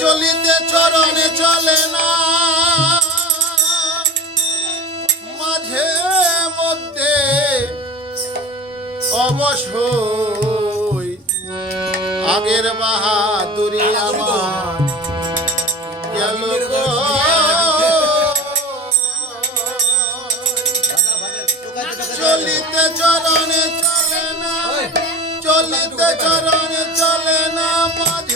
চলিতে চরণে চলে না। মাঝে মধ্যে অবশ্য আগের বাহাদুরি আমার গেল চলিতে চরণে চলে না। চলিতে চরণে চলে না। মাঝে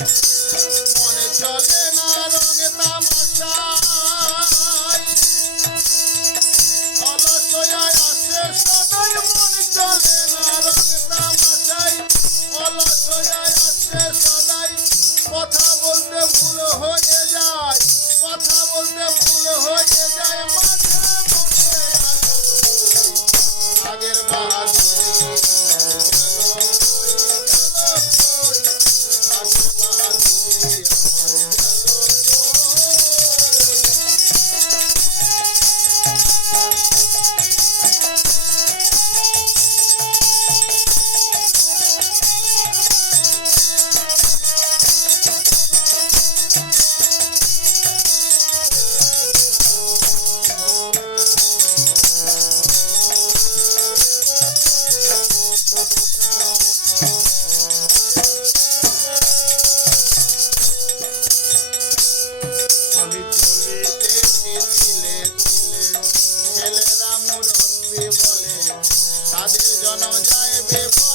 মনে চলে না রঙে তামাশা অলসয়ায় আসে সদাই মন চলে না রঙে তামাশাই। অলসয়ায় আসে সদাই, কথা বলতে ভুল হয়ে I'm a giant,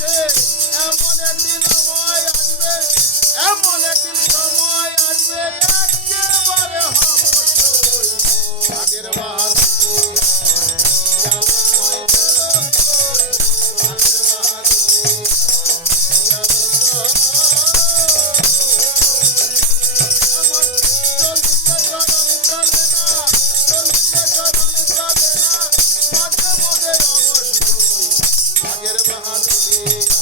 আসছে এমন একদিন সময় আসবে, এমন একদিন সময় আসবে, একেবারে আগের বার Get him a hundred. Hey.